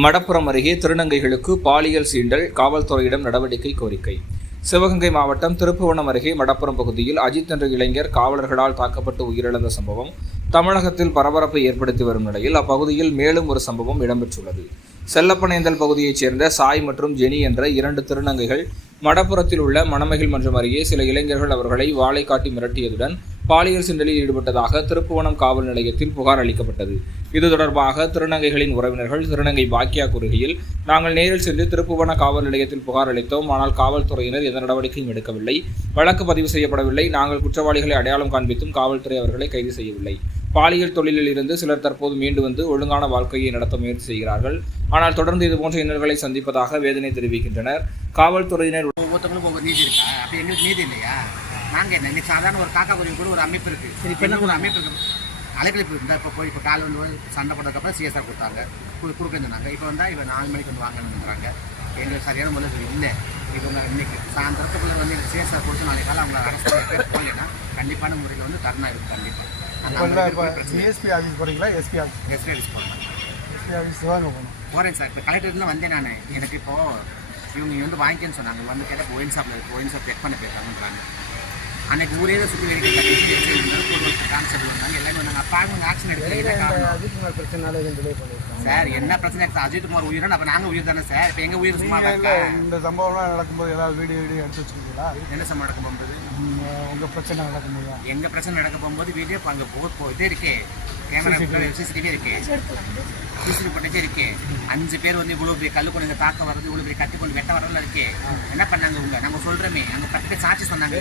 மடப்புரம் அருகே திருநங்கைகளுக்கு பாலியல் சீண்டல், காவல்துறையிடம் நடவடிக்கை கோரிக்கை. சிவகங்கை மாவட்டம் திருப்புவனம் அருகே மடப்புரம் பகுதியில் அஜித் என்ற இளைஞர் காவலர்களால் தாக்கப்பட்டு உயிரிழந்த சம்பவம் தமிழகத்தில் பரபரப்பை ஏற்படுத்தி வரும் நிலையில் அப்பகுதியில் மேலும் ஒரு சம்பவம் இடம்பெற்றுள்ளது. செல்லப்பனேந்தல் பகுதியைச் சேர்ந்த சாய் மற்றும் ஜெனி என்ற 2 திருநங்கைகள் மடப்புரத்தில் உள்ள மணமகிழ் மன்றம் அருகே சில இளைஞர்கள் அவர்களை வாளை காட்டி மிரட்டியதுடன் பாலியல் சீண்டலில் ஈடுபட்டதாக திருப்புவனம் காவல் நிலையத்தில் புகார் அளிக்கப்பட்டது. இது தொடர்பாக திருநங்கைகளின் உறவினர்கள் திருநங்கை பாக்கியா கூறுகையில், நாங்கள் நேரில் சென்று திருப்புவன காவல் நிலையத்தில் புகார் அளித்தோம். ஆனால் காவல்துறையினர் எந்த நடவடிக்கையும் எடுக்கவில்லை. வழக்கு பதிவு செய்யப்படவில்லை. நாங்கள் குற்றவாளிகளை அடையாளம் காண்பித்தும் காவல்துறை அவர்களை கைது செய்யவில்லை. பாலியல் தொழிலில் இருந்து சிலர் தற்போது மீண்டு வந்து ஒழுங்கான வாழ்க்கையை நடத்த முயற்சி செய்கிறார்கள். ஆனால் தொடர்ந்து இதுபோன்ற இன்னல்களை சந்திப்பதாக வேதனை தெரிவிக்கின்றனர். காவல்துறையினர் ஒவ்வொருத்தவங்களுக்கும் ஒவ்வொரு நீதி இருக்கா? அப்படி எங்களுக்கு நீதி இல்லையா? நாங்கள் என்ன இன்னைக்கு சாதாரண ஒரு காக்கா குருவி கூட ஒரு அமைப்பு இருக்குது. சரி, இப்போ என்ன ஒரு அமைப்பு இருக்குது, அலைக்கழிப்பு இருந்தால் இப்போ கால் வந்து சண்டை போட்டதுக்கப்புறம் சிஎஸ்ஆர் கொடுத்தாங்க, கொடுக்குன்னு சொன்னாங்க. இப்போ வந்தால் இப்போ 4 மணிக்கு வந்து வாங்கணுன்றாங்க. எங்களுக்கு சரியான முதல் இல்லை. இவங்க இன்னைக்கு சாயந்தரத்துக்குள்ளே வந்து எனக்கு சிஎஸ்ஆர் கொடுத்து நாளைக்கு காலம் அவங்களை அரசு போகலைன்னா கண்டிப்பான முறையில் வந்து தரணா இருக்குது. கண்டிப்பாக எஸ்பி ஆஃபீஸ் போகிறீங்களா? எஸ்பி ஆஃபீஸ் போகிறேன். எஸ்பி ஆஃபீஸ் தாங்க போகிறேன் சார். இப்போ கலெக்டர்லாம் வந்தேன் நான். எனக்கு இப்போது இவங்க வந்து வாங்கிக்கன்னு சொன்னாங்க. வந்து கேட்டால் ஒயின் ஷாப் செக் பண்ண போயிருக்காங்கன்றாங்க. அன்னைக்கு ஊரே சுற்றி வரைக்கும் கான்செப்ட் வந்தாங்க, எல்லாமே வந்தாங்க. அப்போ அவங்க ஆக்ஷன் எடுத்து பிரச்சனை சார் என்ன பிரச்சனை இருக்குது? அஜித்குமார் உயிரோட அப்போ நாங்கள் உயிர் தானே சார். இப்போ எங்கள் உயிர் சும்மா இந்த சம்பவம்லாம் நடக்கும்போது ஏதாவது வீடியோ எடுத்து வச்சுருக்கீங்களா? என்ன சம்பவம் நடக்க போகும்போது? உங்கள் பிரச்சனை நடக்கும்போது எங்கள் பிரச்சனை நடக்க போகும்போது வீடியோ இப்போ அங்கே போயிட்டே இருக்கே. கேமரா சிசிடிவி இருக்கு, சிசிடிவி போட்டே இருக்கு. 5 பேர் வந்து இவ்வளோ பெரிய கல்லு கொண்டு தாக்க வர்றது, இவ்வளோ பெரிய கட்டி கொண்டு வெட்ட வரல இருக்கு. என்ன பண்ணாங்க நாங்கள் சொல்கிறோமே, அங்கே 10 பேர் சாட்சி சொன்னாங்க.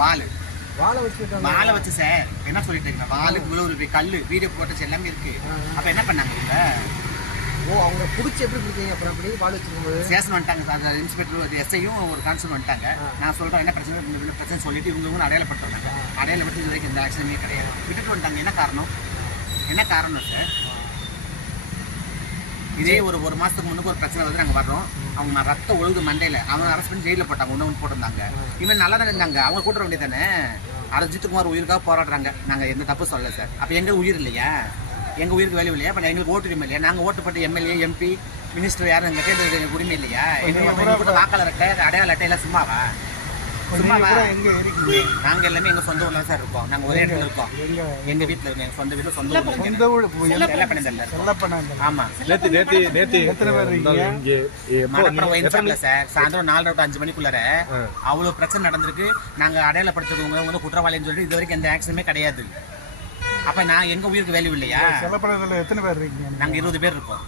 வாழை வச்சு சார் என்ன சொல்லிட்டு இருக்கீங்க? வாளுக்கு இவ்வளோ பெரிய கல்லு வீடியோ போட்டச்சு எல்லாமே இருக்கு. அப்போ என்ன பண்ணாங்க இவங்க? அவங்க பிடிச்சி எப்படி பிடிச்சீங்க? அப்புறம் அப்படி வாழை வச்சுருக்கும்போது ஸ்டேஷன் வந்துட்டாங்க சார். இன்ஸ்பெக்டர் எஸ்ஐயும் ஒரு கான்ஸ்டபிள் வந்துட்டாங்க. நான் சொல்கிறேன் என்ன பிரச்சனை சொல்லிட்டு இவங்க அடையாளப்படுத்துறாங்க. அடையாளப்பட்டு இது வரைக்கும் எந்த ஆக்ஷனுமே கிடையாது. விட்டுட்டு வந்துட்டாங்க. என்ன காரணம் சார்? இதே ஒரு மாதத்துக்கு முன்னுக்கு ஒரு பிரச்சனை வந்து நாங்கள் வர்றோம். அவங்க ரத்தம் ஒழுகு மண்டையில் அவங்க அரெஸ்ட் பண்ணி ஜெயிலில் போட்டாங்க. ஒன்று போட்டிருந்தாங்க. இவன் நல்லா தானே இருந்தாங்க. அவங்க கூட்டுற வேண்டியது தானே. அஜித்குமார் உயிருக்காக போராடுறாங்க. நாங்கள் எந்த தப்பு சொல்லலை சார். அப்போ எங்கள் உயிர் இல்லையா? எங்கள் உயிருக்கு வேல்யூ இல்லையா? அப்போ எங்களுக்கு ஓட்டு உரிமை இல்லையா? நாங்கள் ஓட்டுப்பட்ட எம்எல்ஏ, எம்பி, மினிஸ்டர் யாரும் எங்கள் கேட்டு எங்களுக்கு உரிமை இல்லையா? எங்களுக்கு வாக்காளர் அட்டை, அடையாள அட்டை எல்லாம் சும்மாவா? நாங்கள் எல்லாமே எங்கள் சொந்த ஊரில் சார் இருக்கோம். நாங்கள் ஒரே இடத்துல இருக்கோம். எங்கள் வீட்டில் இருக்கோம். எங்கள் சொந்த வீட்டில் சொந்த ஊர் ஆமாம். மடப்புறம் ஒயின் ஷாப்ல சார் சாயந்தரம் 4 to 5 மணிக்குள்ளார அவ்வளோ பிரச்சனை நடந்திருக்கு. நாங்கள் அடையாளப்படுத்துறவங்க வந்து குற்றவாளின்னு சொல்லிட்டு இது வரைக்கும் எந்த ஆக்ஷனுமே கிடையாது. அப்போ நான் எங்கள் உயிருக்கு வேல்யூ இல்லையா? எத்தனை பேர் இருக்கீங்க? நாங்கள் 20 பேர் இருக்கோம்.